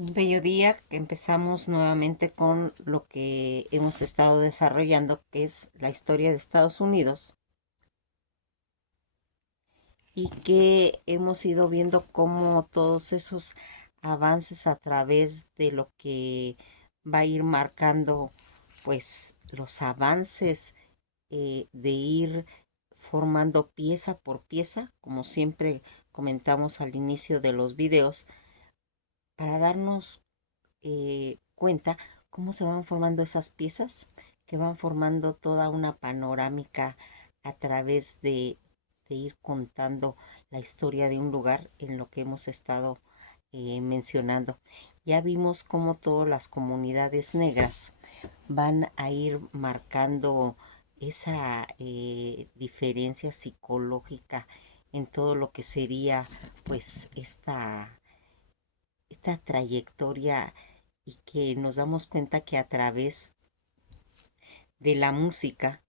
Un bello día que empezamos nuevamente con lo que hemos estado desarrollando, que es la historia de Estados Unidos, y que hemos ido viendo cómo todos esos avances a través de lo que va a ir marcando, pues los avances de ir formando pieza por pieza, como siempre comentamos al inicio de los videos, para darnos cuenta cómo se van formando esas piezas que van formando toda una panorámica a través de ir contando la historia de un lugar en lo que hemos estado mencionando. Ya vimos cómo todas las comunidades negras van a ir marcando esa diferencia psicológica en todo lo que sería pues esta trayectoria, y que nos damos cuenta que a través de la música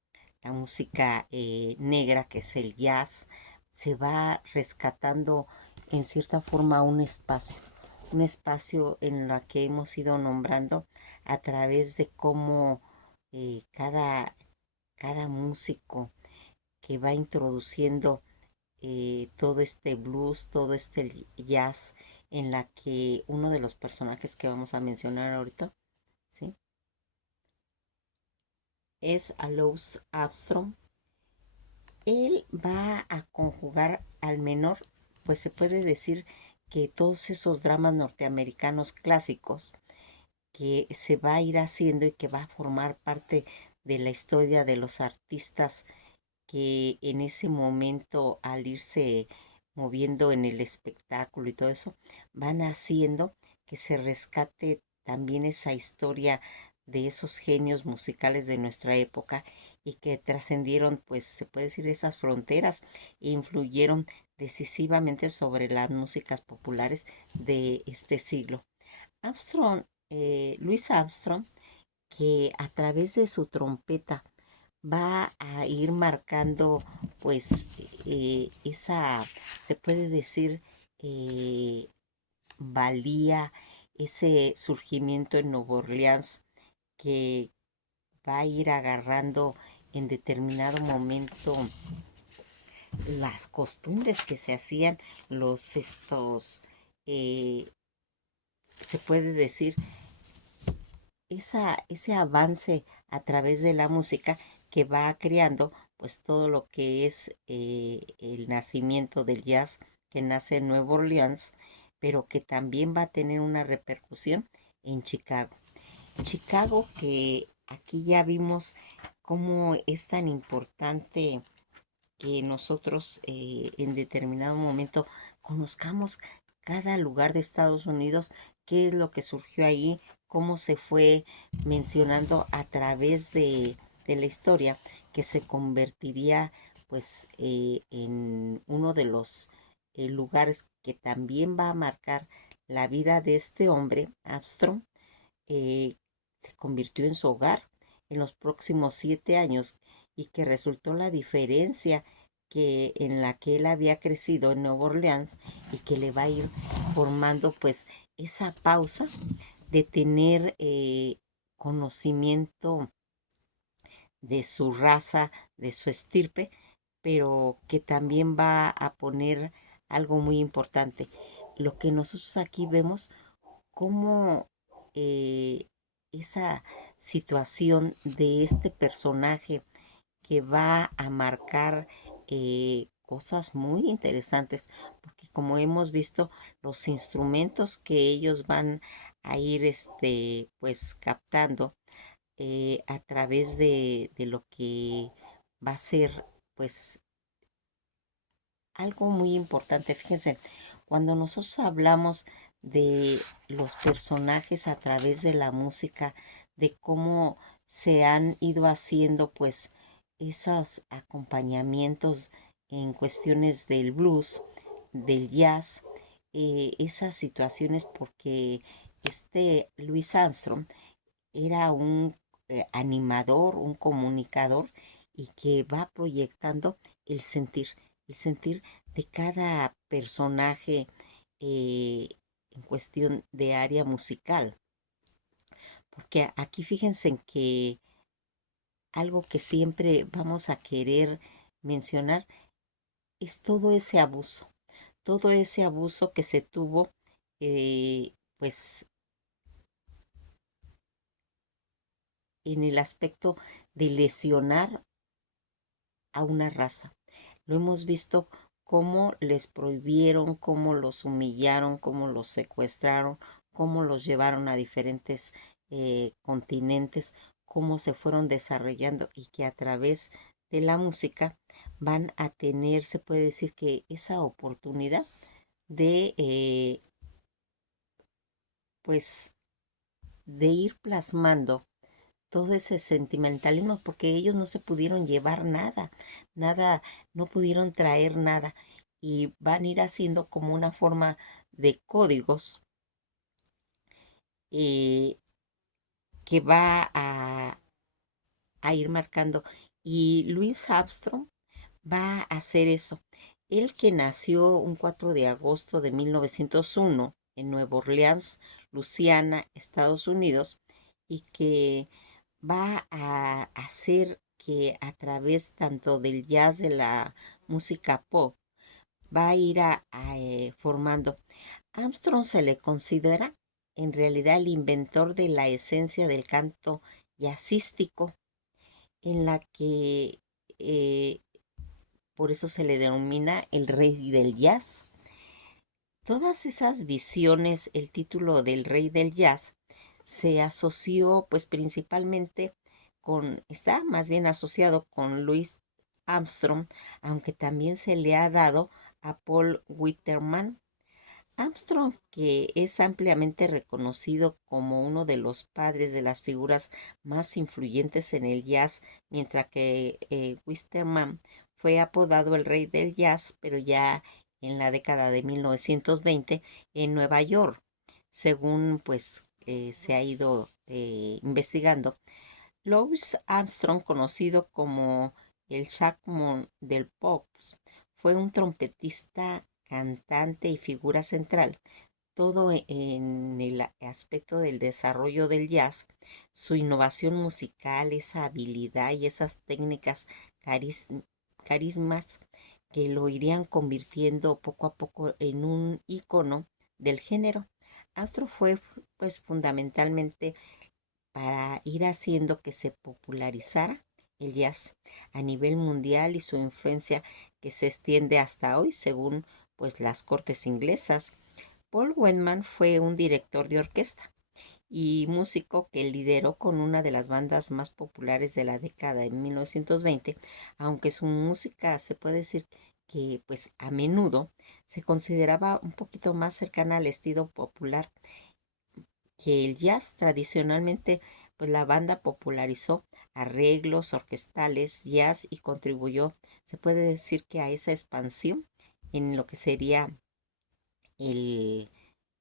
negra, que es el jazz, se va rescatando en cierta forma un espacio en la que hemos ido nombrando a través de cómo cada músico que va introduciendo todo este blues, todo este jazz, en la que uno de los personajes que vamos a mencionar ahorita, ¿sí? Es a Louis Armstrong. Él va a conjugar al menor, pues se puede decir que todos esos dramas norteamericanos clásicos que se va a ir haciendo y que va a formar parte de la historia de los artistas que en ese momento, al irse moviendo en el espectáculo y todo eso, van haciendo que se rescate también esa historia de esos genios musicales de nuestra época, y que trascendieron, pues se puede decir, esas fronteras e influyeron decisivamente sobre las músicas populares de este siglo. Armstrong, Louis Armstrong, que a través de su trompeta va a ir marcando pues esa, se puede decir, eh, valía, ese surgimiento en Nueva Orleans, que va a ir agarrando en determinado momento las costumbres que se hacían, eh, se puede decir, ese avance a través de la música que va creando pues todo lo que es el nacimiento del jazz, que nace en Nueva Orleans, pero que también va a tener una repercusión en Chicago. Chicago, que aquí ya vimos cómo es tan importante que nosotros en determinado momento conozcamos cada lugar de Estados Unidos, qué es lo que surgió ahí, cómo se fue mencionando a través de la historia, que se convertiría pues en uno de los lugares que también va a marcar la vida de este hombre, Armstrong. eh, Se convirtió en su hogar en los próximos 7 años, y que resultó la diferencia que en la que él había crecido en Nueva Orleans, y que le va a ir formando pues esa pausa de tener conocimiento de su raza, de su estirpe, pero que también va a poner algo muy importante. Lo que nosotros aquí vemos, cómo eh, esa situación de este personaje que va a marcar cosas muy interesantes, porque como hemos visto, los instrumentos que ellos van a ir pues captando a través de lo que va a ser pues algo muy importante. Fíjense, cuando nosotros hablamos de los personajes a través de la música, de cómo se han ido haciendo pues esos acompañamientos en cuestiones del blues, del jazz, esas situaciones, porque Louis Armstrong era un animador, un comunicador, y que va proyectando el sentir de cada personaje, eh, en cuestión de área musical. Porque aquí fíjense en que algo que siempre vamos a querer mencionar es todo ese abuso que se tuvo, pues en el aspecto de lesionar a una raza. Lo hemos visto cómo les prohibieron, cómo los humillaron, cómo los secuestraron, cómo los llevaron a diferentes continentes, cómo se fueron desarrollando y que a través de la música van a tener, se puede decir que esa oportunidad de, pues, de ir plasmando todo ese sentimentalismo, porque ellos no se pudieron llevar nada, no pudieron traer nada, y van a ir haciendo como una forma de códigos eh, que va a ir marcando. Y Louis Armstrong va a hacer eso. Él, que nació un 4 de agosto de 1901 en Nueva Orleans, Luisiana, Estados Unidos, y que va a hacer que a través tanto del jazz, de la música pop, va a ir formando. Armstrong se le considera en realidad el inventor de la esencia del canto jazzístico, en la que por eso se le denomina el rey del jazz. Todas esas visiones, el título del rey del jazz se asoció pues principalmente está más bien asociado con Louis Armstrong, aunque también se le ha dado a Paul Whitterman. Armstrong, que es ampliamente reconocido como uno de los padres de las figuras más influyentes en el jazz, mientras que Whitterman fue apodado el rey del jazz, pero ya en la década de 1920 en Nueva York, según pues se ha ido investigando. Louis Armstrong, conocido como el Shackmon del pop, fue un trompetista, cantante y figura central, todo en el aspecto del desarrollo del jazz. Su innovación musical, esa habilidad y esas técnicas carismas que lo irían convirtiendo poco a poco en un ícono del género. Armstrong fue pues fundamentalmente para ir haciendo que se popularizara el jazz a nivel mundial, y su influencia que se extiende hasta hoy según pues las cortes inglesas. Paul Whitman fue un director de orquesta y músico que lideró con una de las bandas más populares de la década de 1920, aunque su música se puede decir que pues a menudo se consideraba un poquito más cercana al estilo popular que el jazz. Tradicionalmente, pues la banda popularizó arreglos orquestales, jazz, y contribuyó, se puede decir, que a esa expansión en lo que sería el,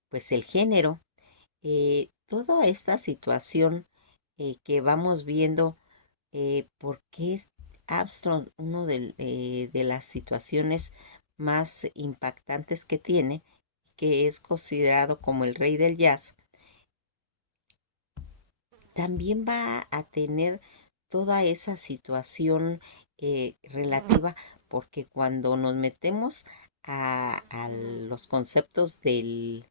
pues el género. Toda esta situación que vamos viendo, por qué es Armstrong uno de las situaciones más impactantes que tiene, que es considerado como el rey del jazz, también va a tener toda esa situación relativa, porque cuando nos metemos a los conceptos del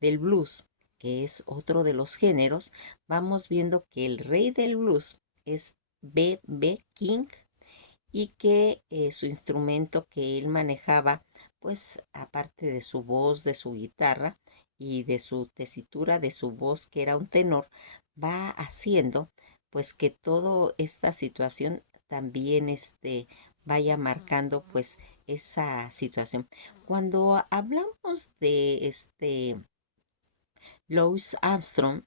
blues, que es otro de los géneros, vamos viendo que el rey del blues es B.B. King, y que su instrumento que él manejaba, pues aparte de su voz, de su guitarra y de su tesitura de su voz, que era un tenor, va haciendo pues que toda esta situación también vaya marcando pues esa situación. Cuando hablamos de Louis Armstrong,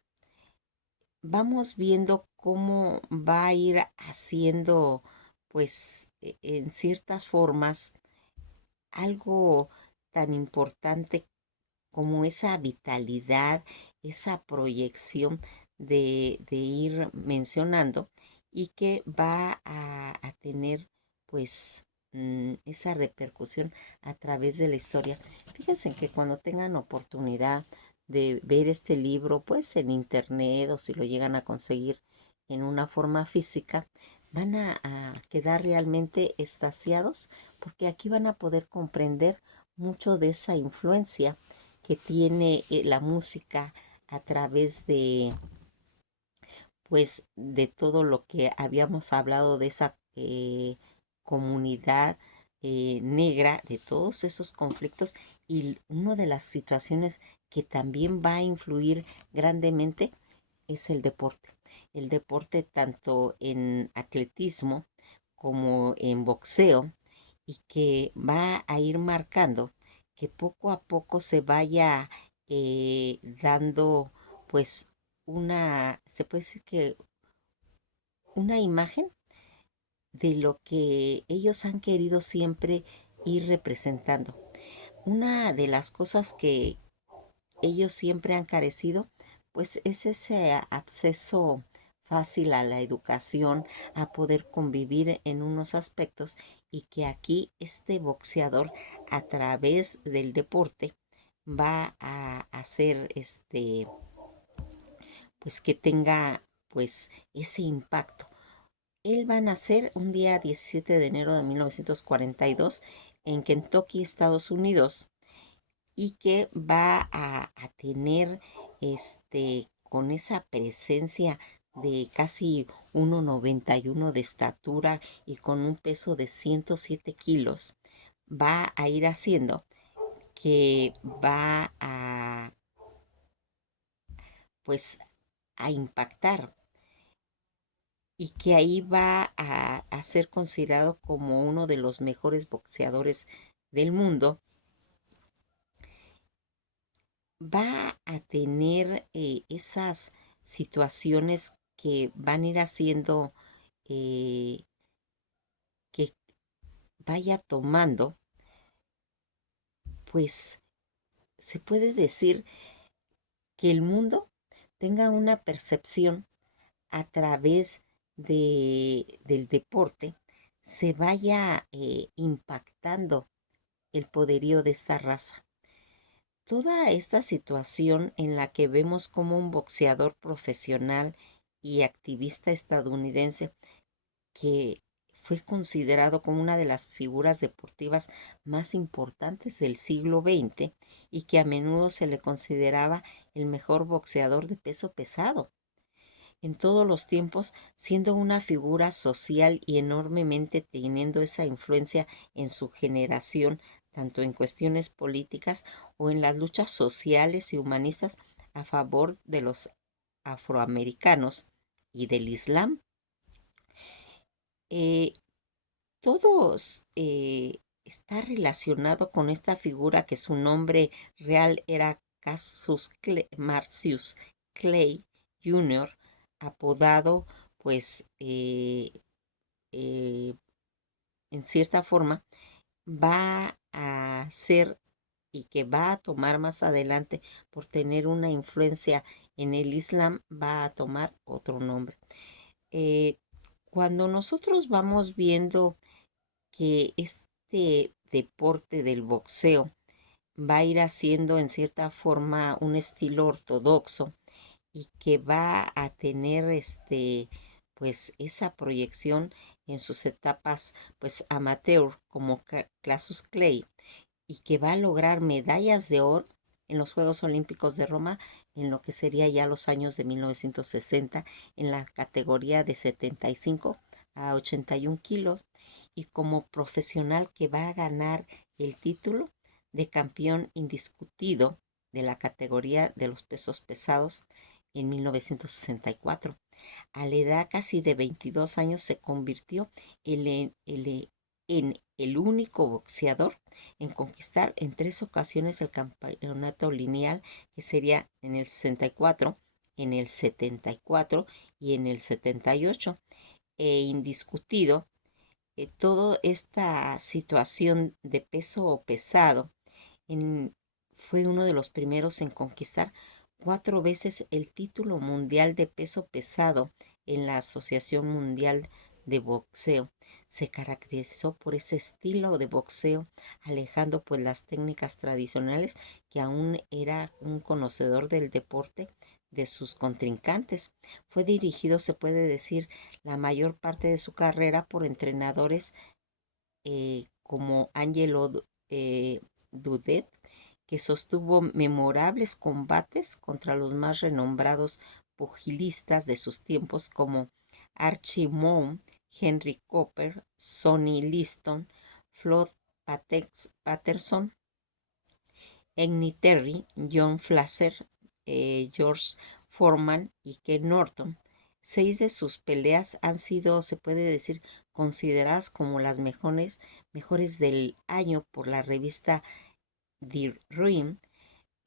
vamos viendo cómo va a ir haciendo, pues, en ciertas formas, algo tan importante como esa vitalidad, esa proyección de ir mencionando, y que va a tener, pues, esa repercusión a través de la historia. Fíjense que cuando tengan oportunidad de ver este libro pues en internet o si lo llegan a conseguir en una forma física, van a quedar realmente extasiados porque aquí van a poder comprender mucho de esa influencia que tiene la música a través de pues de todo lo que habíamos hablado de esa comunidad negra, de todos esos conflictos y una de las situaciones que también va a influir grandemente es el deporte. El deporte tanto en atletismo como en boxeo y que va a ir marcando que poco a poco se vaya dando pues se puede decir que una imagen de lo que ellos han querido siempre ir representando. Una de las cosas que ellos siempre han carecido, pues es ese acceso fácil a la educación, a poder convivir en unos aspectos y que aquí este boxeador a través del deporte va a hacer pues que tenga pues ese impacto. Él va a nacer un día 17 de enero de 1942 en Kentucky, Estados Unidos, y que va a tener con esa presencia de casi 1,91 de estatura y con un peso de 107 kilos, va a ir haciendo que va a pues a impactar y que ahí va a ser considerado como uno de los mejores boxeadores del mundo, va a tener esas situaciones que van a ir haciendo eh, que vaya tomando, pues se puede decir que el mundo tenga una percepción a través del deporte, se vaya impactando el poderío de esta raza. Toda esta situación en la que vemos como un boxeador profesional y activista estadounidense que fue considerado como una de las figuras deportivas más importantes del siglo XX y que a menudo se le consideraba el mejor boxeador de peso pesado en todos los tiempos, siendo una figura social y enormemente teniendo esa influencia en su generación, tanto en cuestiones políticas o en las luchas sociales y humanistas a favor de los afroamericanos y del Islam. Eh, Todos está relacionado con esta figura que su nombre real era Marcius Clay Jr., apodado pues eh, en cierta forma va a ser y que va a tomar más adelante por tener una influencia en el Islam, va a tomar otro nombre. Eh, Cuando nosotros vamos viendo que este deporte del boxeo va a ir haciendo en cierta forma un estilo ortodoxo y que va a tener pues esa proyección en sus etapas pues amateur como Cassius Clay y que va a lograr medallas de oro en los Juegos Olímpicos de Roma en lo que sería ya los años de 1960 en la categoría de 75 a 81 kilos y como profesional que va a ganar el título de campeón indiscutido de la categoría de los pesos pesados en 1964. A la edad casi de 22 años se convirtió en el único boxeador en conquistar en 3 ocasiones el campeonato lineal, que sería en el 64, en el 74 y en el 78, indiscutido. Toda esta situación de peso pesado en- fue uno de los primeros en conquistar 4 veces el título mundial de peso pesado en la Asociación Mundial de boxeo. Se caracterizó por ese estilo de boxeo, alejando pues las técnicas tradicionales, que aún era un conocedor del deporte de sus contrincantes. Fue dirigido, se puede decir, la mayor parte de su carrera por entrenadores como Angelo Dudet, que sostuvo memorables combates contra los más renombrados pugilistas de sus tiempos como Archie Moon, Henry Cooper, Sonny Liston, Floyd Patterson, Emmett Terry, John Fraser, George Foreman y Ken Norton. 6 de sus peleas han sido, se puede decir, consideradas como las mejores del año por la revista The Ring,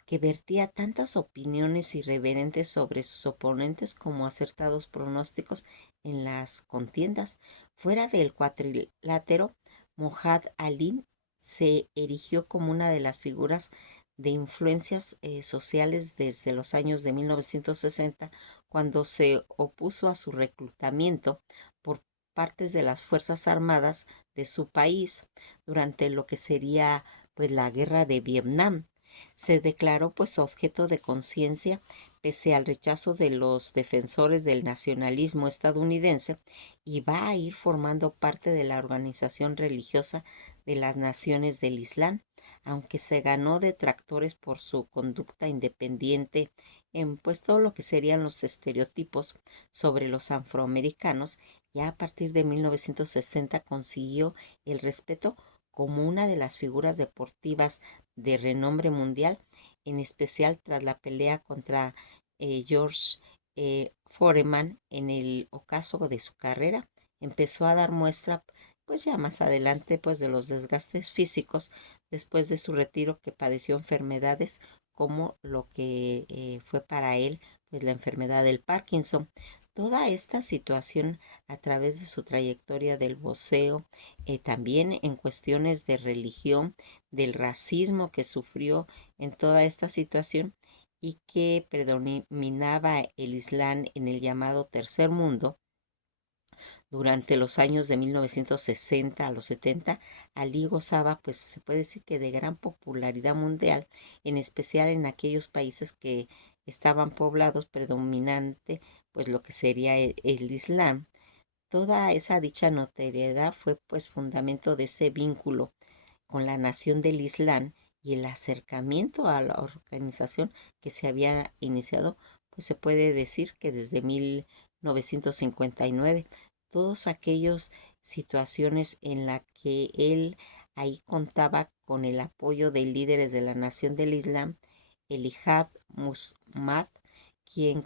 que vertía tantas opiniones irreverentes sobre sus oponentes como acertados pronósticos en las contiendas. Fuera del cuadrilátero, Muhammad Ali se erigió como una de las figuras de influencias sociales desde los años de 1960, cuando se opuso a su reclutamiento por partes de las Fuerzas Armadas de su país durante lo que sería pues la guerra de Vietnam. Se declaró pues objeto de conciencia pese al rechazo de los defensores del nacionalismo estadounidense, y va a ir formando parte de la organización religiosa de las Naciones del Islam, aunque se ganó detractores por su conducta independiente en pues todo lo que serían los estereotipos sobre los afroamericanos. Ya a partir de 1960 consiguió el respeto como una de las figuras deportivas de renombre mundial, en especial tras la pelea contra George Foreman en el ocaso de su carrera. Empezó a dar muestra, pues ya más adelante, pues de los desgastes físicos después de su retiro, que padeció enfermedades como lo que fue para él, pues la enfermedad del Parkinson. Toda esta situación a través de su trayectoria del boxeo, también en cuestiones de religión, del racismo que sufrió en toda esta situación, y que predominaba el Islam en el llamado Tercer Mundo. Durante los años de 1960 a los 70, Ali gozaba, pues se puede decir que de gran popularidad mundial, en especial en aquellos países que estaban poblados predominante, pues lo que sería el Islam. Toda esa dicha notoriedad fue pues fundamento de ese vínculo con la nación del Islam, y el acercamiento a la organización que se había iniciado, pues se puede decir que desde 1959, todos aquellos situaciones en la que él ahí contaba con el apoyo de líderes de la nación del Islam, el Ijad Musmad, quien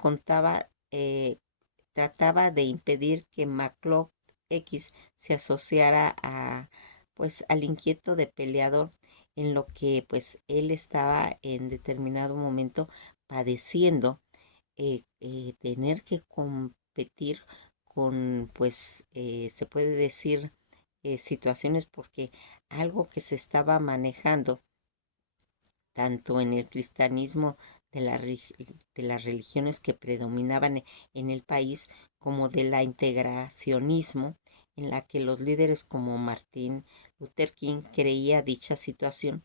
trataba de impedir que McCloud X se asociara pues al inquieto de peleador, en lo que pues él estaba en determinado momento padeciendo, tener que competir con pues se puede decir situaciones, porque algo que se estaba manejando tanto en el cristianismo de las religiones que predominaban en el país, como de la integracionismo, en la que los líderes como Martin Luther King creía dicha situación,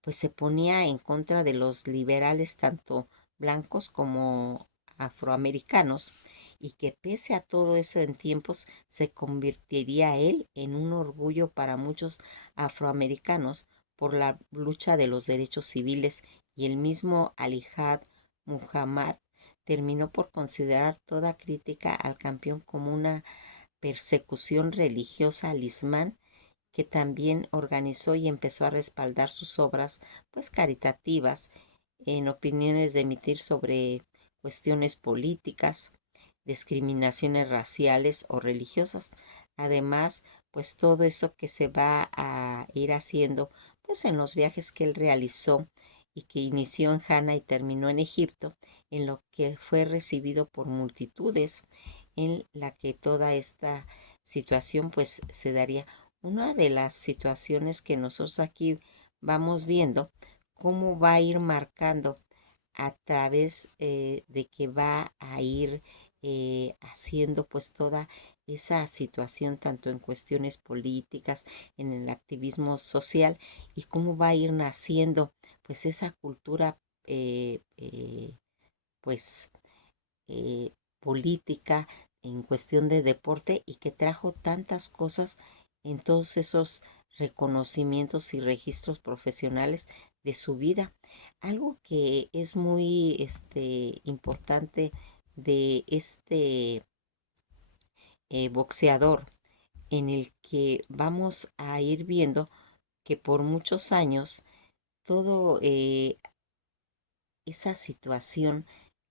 pues se ponía en contra de los liberales, tanto blancos como afroamericanos, y que pese a todo eso en tiempos se convertiría él en un orgullo para muchos afroamericanos por la lucha de los derechos civiles, y el mismo Alijad Muhammad terminó por considerar toda crítica al campeón como una persecución religiosa al Islam, que también organizó y empezó a respaldar sus obras pues caritativas, en opiniones de emitir sobre cuestiones políticas, discriminaciones raciales o religiosas. Además, pues todo eso que se va a ir haciendo pues en los viajes que él realizó, y que inició en Ghana y terminó en Egipto, en lo que fue recibido por multitudes, en la que toda esta situación pues se daría. Una de las situaciones que nosotros aquí vamos viendo cómo va a ir marcando a través de que va a ir haciendo pues toda esa situación tanto en cuestiones políticas, en el activismo social y cómo va a ir naciendo pues esa cultura pues política en cuestión de deporte y que trajo tantas cosas en todos esos reconocimientos y registros profesionales de su vida. Algo que es muy importante de boxeador, en el que vamos a ir viendo que por muchos años todo esa situación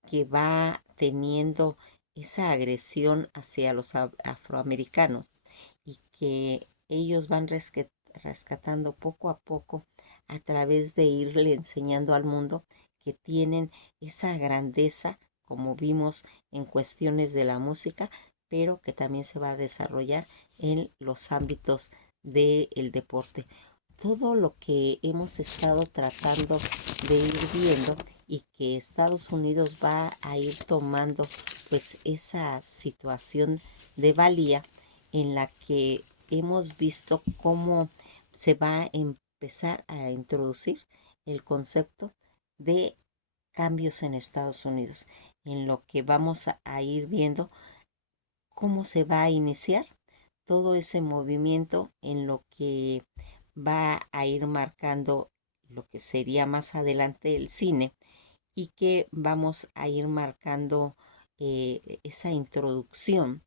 que va teniendo esa agresión hacia los afroamericanos y que ellos van rescatando poco a poco a través de irle enseñando al mundo que tienen esa grandeza, como vimos en cuestiones de la música, pero que también se va a desarrollar en los ámbitos del deporte. Todo lo que hemos estado tratando de ir viendo y que Estados Unidos va a ir tomando pues esa situación de valía en la que hemos visto cómo se va a empezar a introducir el concepto de cambios en Estados Unidos, en lo que vamos a ir viendo cómo se va a iniciar todo ese movimiento en lo que va a ir marcando lo que sería más adelante el cine y que vamos a ir marcando esa introducción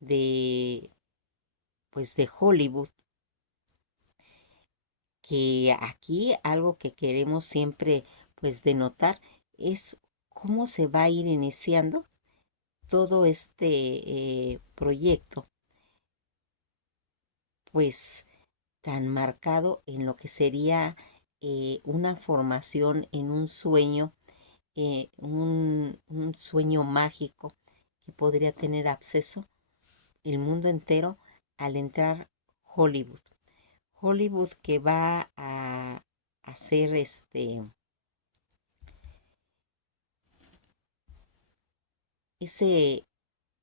de pues de Hollywood, que aquí algo que queremos siempre pues denotar es cómo se va a ir iniciando todo proyecto pues tan marcado en lo que sería una formación en un sueño mágico que podría tener acceso el mundo entero al entrar Hollywood. Hollywood que va a hacer ese,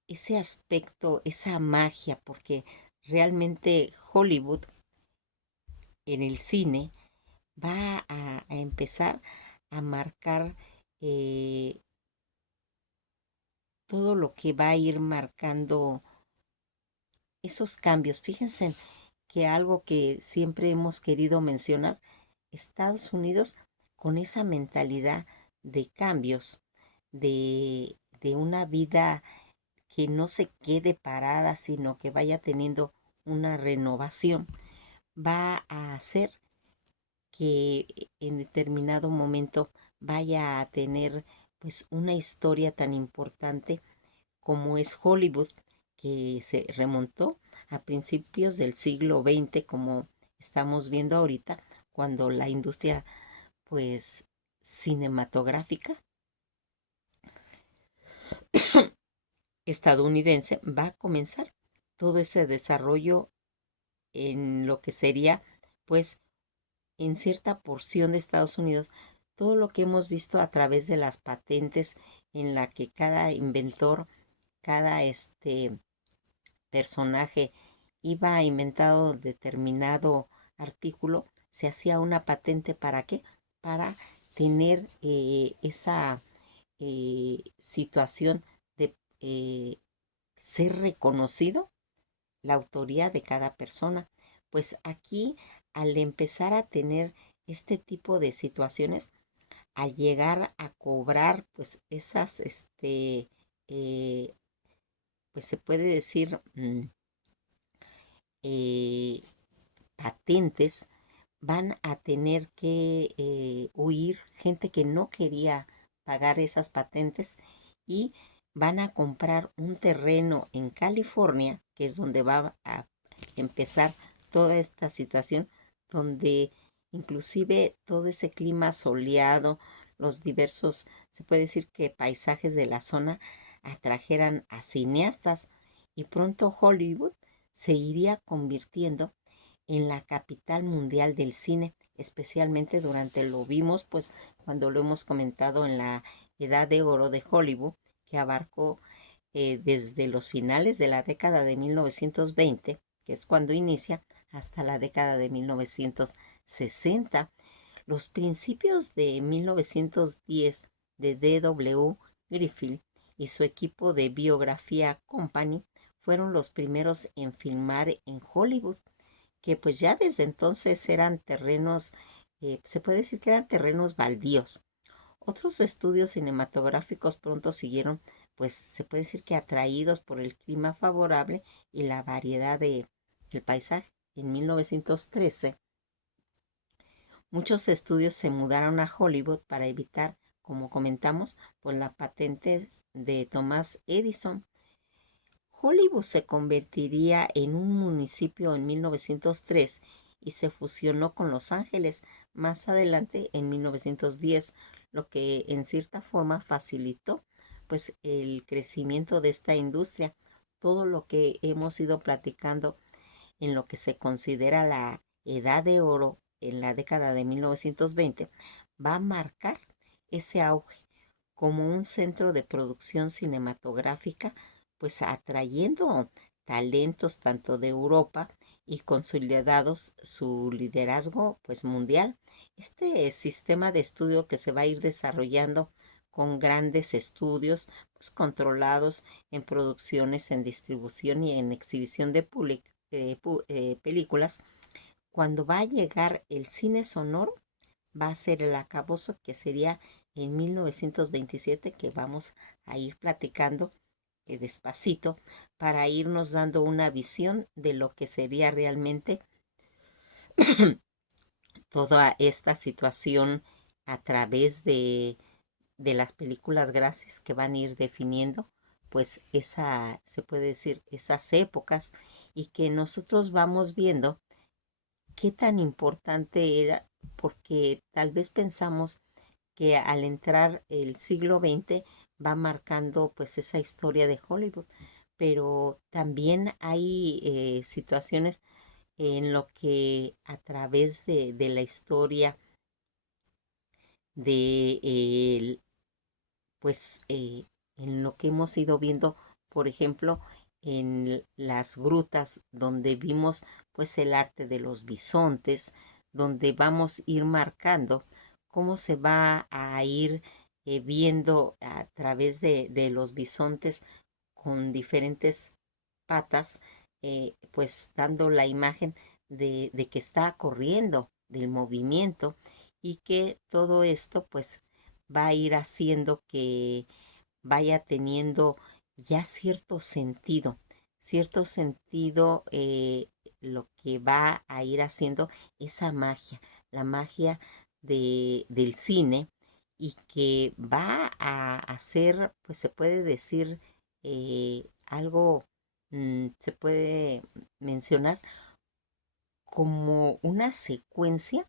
ese aspecto, esa magia, porque realmente Hollywood en el cine va a empezar a marcar eh, todo lo que va a ir marcando esos cambios. Fíjense que algo que siempre hemos querido mencionar, Estados Unidos con esa mentalidad de cambios, de una vida que no se quede parada, sino que vaya teniendo una renovación, va a hacer que en determinado momento vaya a tener pues una historia tan importante como es Hollywood, que se remontó a principios del siglo XX, como estamos viendo ahorita, cuando la industria pues cinematográfica estadounidense va a comenzar todo ese desarrollo en lo que sería pues en cierta porción de Estados Unidos todo lo que hemos visto a través de las patentes en la que cada inventor, cada personaje iba inventado determinado artículo, se hacía una patente ¿para qué? Para tener esa situación de ser reconocido la autoría de cada persona. Pues aquí, al empezar a tener este tipo de situaciones, al llegar a cobrar, pues esas, eh, pues se puede decir, eh, patentes, van a tener que huir gente que no quería pagar esas patentes y van a comprar un terreno en California, que es donde va a empezar toda esta situación, donde inclusive todo ese clima soleado, los diversos, se puede decir que paisajes de la zona atrajeran a cineastas y pronto Hollywood se iría convirtiendo en la capital mundial del cine, especialmente durante lo vimos, pues cuando lo hemos comentado en la edad de oro de Hollywood, que abarcó desde los finales de la década de 1920, que es cuando inicia, hasta la década de 1960. Los principios de 1910 de D.W. Griffith y su equipo de Biografía Company fueron los primeros en filmar en Hollywood, que pues ya desde entonces eran terrenos, se puede decir que eran terrenos baldíos. Otros estudios cinematográficos pronto siguieron, pues se puede decir que atraídos por el clima favorable y la variedad del paisaje. En 1913, muchos estudios se mudaron a Hollywood para evitar, como comentamos, pues la patente de Thomas Edison. Hollywood se convertiría en un municipio en 1903 y se fusionó con Los Ángeles más adelante en 1910, lo que en cierta forma facilitó pues el crecimiento de esta industria. Todo lo que hemos ido platicando en lo que se considera la edad de oro en la década de 1920 va a marcar ese auge como un centro de producción cinematográfica, pues atrayendo talentos tanto de Europa y consolidados su liderazgo pues mundial. Este sistema de estudio que se va a ir desarrollando con grandes estudios pues controlados en producciones, en distribución y en exhibición de películas, cuando va a llegar el cine sonoro, va a ser el acabose que sería en 1927, que vamos a ir platicando despacito para irnos dando una visión de lo que sería realmente toda esta situación a través de las películas gracias que van a ir definiendo pues esa, se puede decir, esas épocas y que nosotros vamos viendo qué tan importante era, porque tal vez pensamos que al entrar el siglo XX va marcando pues esa historia de Hollywood, pero también hay situaciones en lo que a través de la historia de pues en lo que hemos ido viendo, por ejemplo, en las grutas donde vimos pues el arte de los bisontes, donde vamos a ir marcando cómo se va a ir viendo a través de los bisontes con diferentes patas, pues dando la imagen de que está corriendo, del movimiento y que todo esto pues va a ir haciendo que vaya teniendo ya cierto sentido lo que va a ir haciendo esa magia, la magia del cine y que va a hacer, pues se puede decir algo, se puede mencionar como una secuencia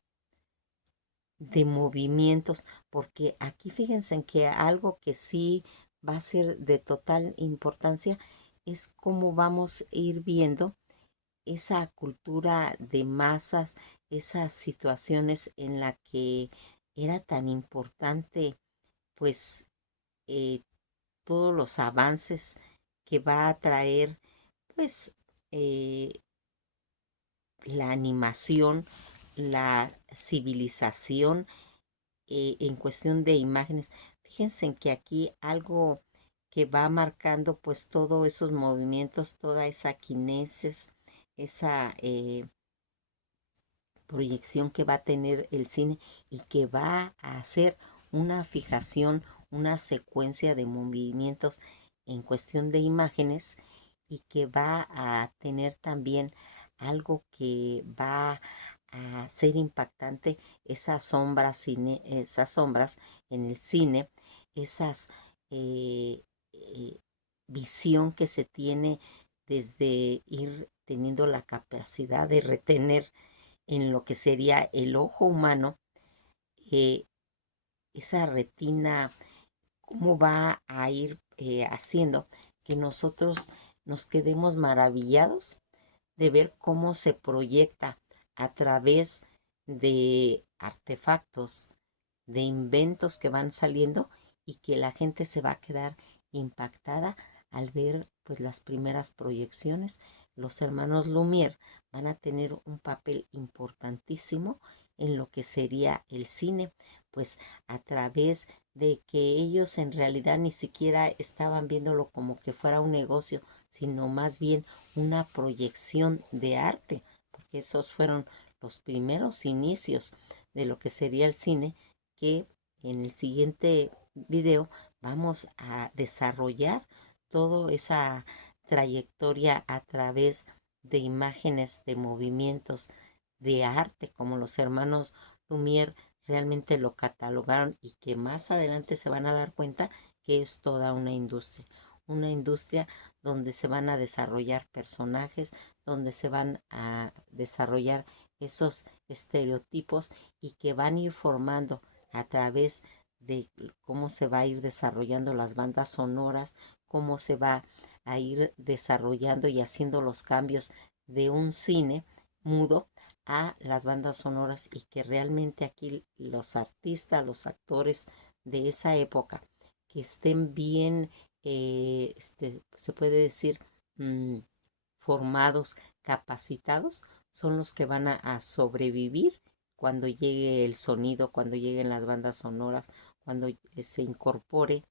de movimientos, porque aquí fíjense en que algo que sí va a ser de total importancia es cómo vamos a ir viendo esa cultura de masas, esas situaciones en la que era tan importante pues eh, todos los avances que va a traer pues eh, la animación, la civilización en cuestión de imágenes. Fíjense en que aquí algo que va marcando pues todos esos movimientos, toda esa kinesis, esa proyección que va a tener el cine y que va a hacer una fijación, una secuencia de movimientos en cuestión de imágenes y que va a tener también algo que va a ser impactante, esas sombras en el cine, esas eh, visión que se tiene desde ir teniendo la capacidad de retener en lo que sería el ojo humano, eh, esa retina, cómo va a ir haciendo que nosotros nos quedemos maravillados de ver cómo se proyecta a través de artefactos, de inventos que van saliendo y que la gente se va a quedar impactada al ver pues las primeras proyecciones. Los hermanos Lumière van a tener un papel importantísimo en lo que sería el cine, pues a través de que ellos en realidad ni siquiera estaban viéndolo como que fuera un negocio, sino más bien una proyección de arte, porque esos fueron los primeros inicios de lo que sería el cine, que en el siguiente video vamos a desarrollar toda esa trayectoria a través de imágenes, de movimientos, de arte, como los hermanos Lumière realmente lo catalogaron y que más adelante se van a dar cuenta que es toda una industria donde se van a desarrollar personajes, donde se van a desarrollar esos estereotipos y que van a ir formando a través de cómo se va a ir desarrollando las bandas sonoras, cómo se va a ir desarrollando y haciendo los cambios de un cine mudo a las bandas sonoras, y que realmente aquí los artistas, los actores de esa época, que estén bien, se puede decir, mm, formados, capacitados, son los que van a sobrevivir cuando llegue el sonido, cuando lleguen las bandas sonoras, cuando se incorpore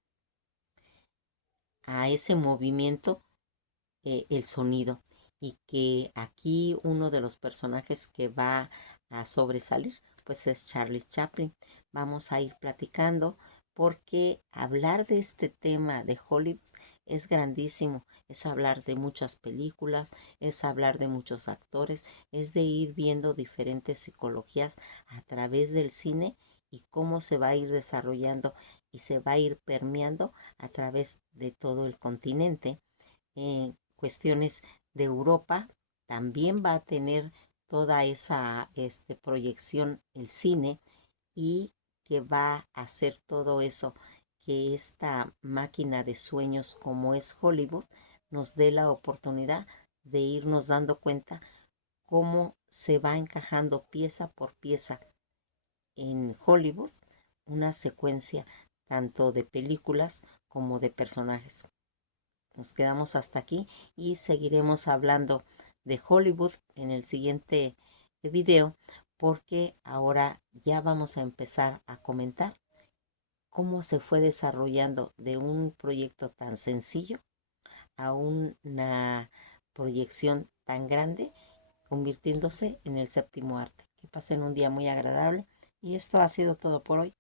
a ese movimiento el sonido. Y que aquí uno de los personajes que va a sobresalir pues es Charlie Chaplin. Vamos a ir platicando porque hablar de este tema de Hollywood es grandísimo, es hablar de muchas películas, es hablar de muchos actores, es de ir viendo diferentes psicologías a través del cine y cómo se va a ir desarrollando y se va a ir permeando a través de todo el continente. Cuestiones de Europa también va a tener toda esa proyección el cine, y que va a hacer todo eso, que esta máquina de sueños como es Hollywood nos dé la oportunidad de irnos dando cuenta cómo se va encajando pieza por pieza en Hollywood una secuencia tanto de películas como de personajes. Nos quedamos hasta aquí y seguiremos hablando de Hollywood en el siguiente video, porque ahora ya vamos a empezar a comentar cómo se fue desarrollando de un proyecto tan sencillo a una proyección tan grande, convirtiéndose en el séptimo arte. Que pasen un día muy agradable y esto ha sido todo por hoy.